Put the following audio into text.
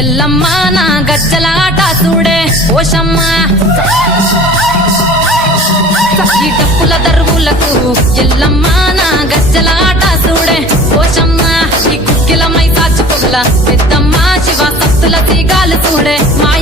ఎల్లమ్మ నా గజ్జలాట చూడే ఓషమ్మ ఈ డప్పుల దరువులకు ఎల్లమ్మ నా గజ్జలాట చూడే ఓషమ్మ ఈ కుక్కిల మై సాచి పొగల పెద్దమ్మ శివ సత్తుల తీగాలు చూడే మా